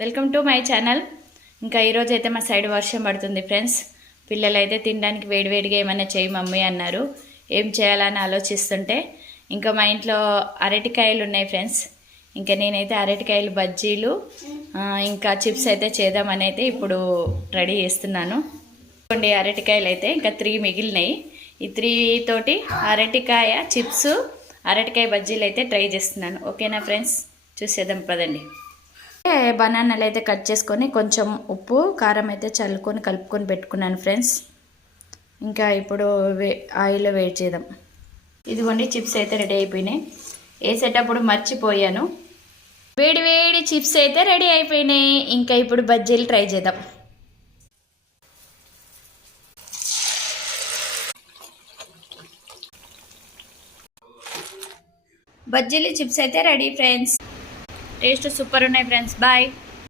Welcome to my channel. ఇంకా ఈరోజు అయితే మా సైడ్ వర్షం పడుతుంది ఫ్రెండ్స్. పిల్లలు అయితే తినడానికి వేడివేడిగా ఏమైనా చేయి మమ్మీ అన్నారు. ఏం చేయాలని ఆలోచిస్తుంటే ఇంకా మా ఇంట్లో అరటికాయలు ఉన్నాయి ఫ్రెండ్స్. ఇంకా నేనైతే అరటికాయలు బజ్జీలు ఇంకా చిప్స్ అయితే చేద్దామని అయితే ఇప్పుడు రెడీ చేస్తున్నాను. అరటికాయలు అయితే ఇంకా 3 మిగిలినాయి. ఈ 3 తోటి అరటికాయ చిప్స్ అరటికాయ బజ్జీలు అయితే ట్రై చేస్తున్నాను. ఓకేనా ఫ్రెండ్స్, చూసేద్దాం పదండి. బనానాలు అయితే కట్ చేసుకొని కొంచెం ఉప్పు కారం అయితే చల్లుకొని కలుపుకొని పెట్టుకున్నాను ఫ్రెండ్స్. ఇంకా ఇప్పుడు ఆయిల్లో వేడి చేద్దాం. ఇదిగోండి చిప్స్ అయితే రెడీ అయిపోయినాయి. వేసేటప్పుడు మర్చిపోయాను. వేడి వేడి చిప్స్ అయితే రెడీ అయిపోయినాయి. ఇంకా ఇప్పుడు బజ్జీలు ట్రై చేద్దాం. బజ్జీలు చిప్స్ అయితే రెడీ ఫ్రెండ్స్. టేస్ట్ సూపర్ ఉన్నాయి ఫ్రెండ్స్. బాయ్.